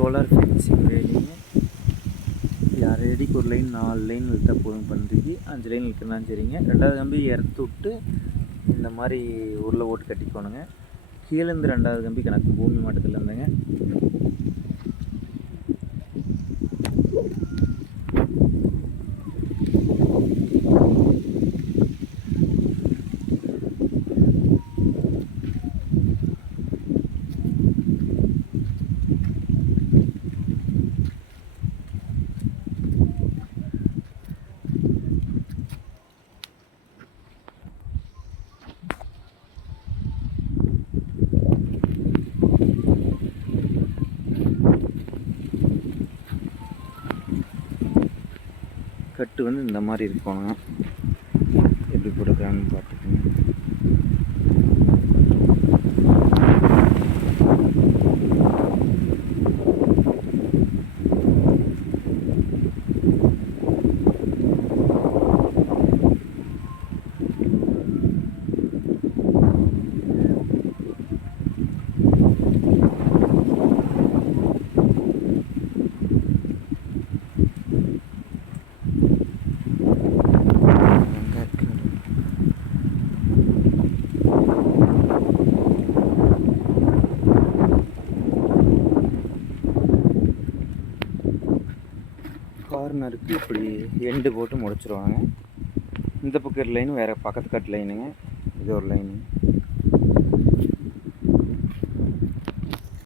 Solar fencing வேலிங்க அரை ஒரு line நாலு லைன் இழுத்தா போதும் பண்ணுறீங்க அஞ்சு லைன் இழுக்கணும் சரிங்க. ரெண்டாவது கம்பி இறத்து விட்டு இந்த மாதிரி உருளை ஓட்டு கட்டிக்கோணுங்க. கீழேருந்து ரெண்டாவது கம்பி கணக்கு. பூமி மட்டத்தில் இருந்துங்க. கட்டு வந்து இந்த மாதிரி இருக்கணுங்க எப்படி போட்டுக்கிறான்னு பார்த்துக்கோங்க. கார்னருக்கு இப்படி எண்டு போட்டு முடிச்சிருவாங்க. இந்த பக்கம் லைன் வேறு பக்கத்து கட் லைனுங்க இது ஒரு லைனு